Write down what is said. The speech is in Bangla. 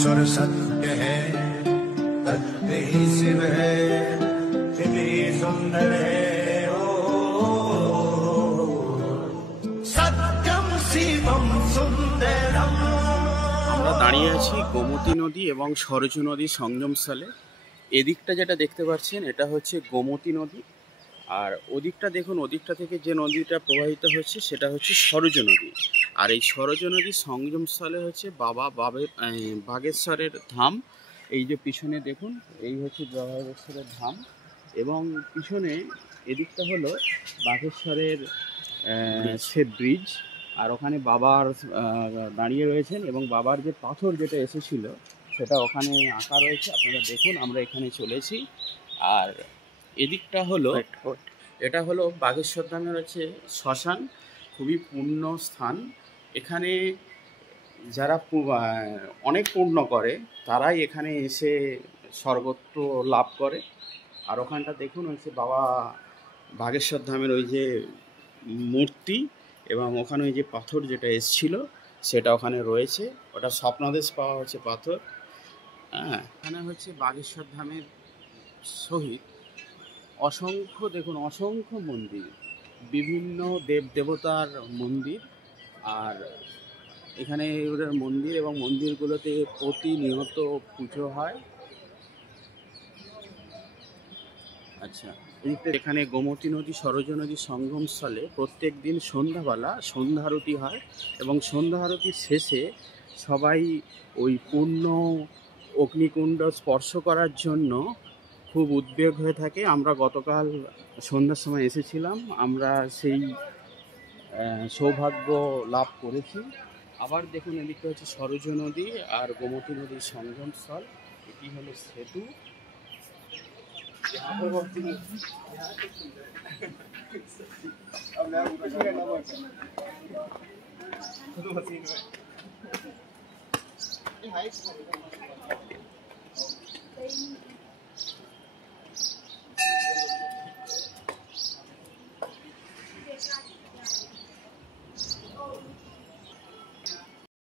ईश्वर सत्य है, सत्य ही शिव है, शिव ही सुंदर है। ओ सत्यम शिवम सुंदरम। আমরা দাঁড়িয়ে আছি গোমতী নদী এবং সরজু নদীর সঙ্গমস্থলে। এদিকটা যেটা দেখতে পাচ্ছেন এটা হচ্ছে গোমতী নদী, আর ওদিকটা দেখুন, ওদিকটা থেকে যে নদীটা প্রবাহিত হচ্ছে সেটা হচ্ছে সরজু নদী। আর এই সরজু নদীর সঙ্গমস্থলে হচ্ছে বাগেশ্বরের ধাম। এই যে পিছনে দেখুন, এই হচ্ছে বাগেশ্বরের ধাম, এবং পিছনে এদিকটা হলো বাগেশ্বরের সে ব্রিজ। আর ওখানে বাবার দাঁড়িয়ে রয়েছেন, এবং বাবার যে পাথর যেটা এসেছিল সেটা ওখানে আঁকা রয়েছে, আপনারা দেখুন। আমরা এখানে চলেছি। আর এদিকটা হলো, এটা হলো বাগেশ্বর ধামের হচ্ছে শ্মশান, খুবই পুণ্য স্থান। এখানে যারা অনেক পুণ্য করে তারাই এখানে এসে স্বর্গত্ব লাভ করে। আর ওখানটা দেখুন হচ্ছে বাবা বাগেশ্বর ধামের ওই যে মূর্তি, এবং ওখানে ওই যে পাথর যেটা এসছিল সেটা ওখানে রয়েছে। ওটা স্বপ্নাদেশ পাওয়া হচ্ছে পাথর। হ্যাঁ, এখানে হচ্ছে বাগেশ্বর ধামের সহিত অসংখ্য, দেখুন অসংখ্য মন্দির, বিভিন্ন দেব দেবতার মন্দির। আর এখানে ওদের মন্দির এবং মন্দিরগুলোতে প্রতিনিয়ত পুজো হয়। আচ্ছা, এখানে গোমতী নদী সরজু নদীর সঙ্গমস্থলে প্রত্যেক দিন সন্ধ্যাবেলা সন্ধ্যা আরতি হয়, এবং সন্ধ্যা আরতির শেষে সবাই ওই পূর্ণ অগ্নিকুণ্ড স্পর্শ করার জন্য খুব উদ্বেগ হয়ে থাকে। আমরা গতকাল সন্ধ্যার সময় এসেছিলাম, আমরা সেই সৌভাগ্য লাভ করেছি। আবার দেখুন, এদিকটা হচ্ছে সরজু নদী আর গোমতী নদীর সঙ্গমস্থল। এটি হলো সেতু।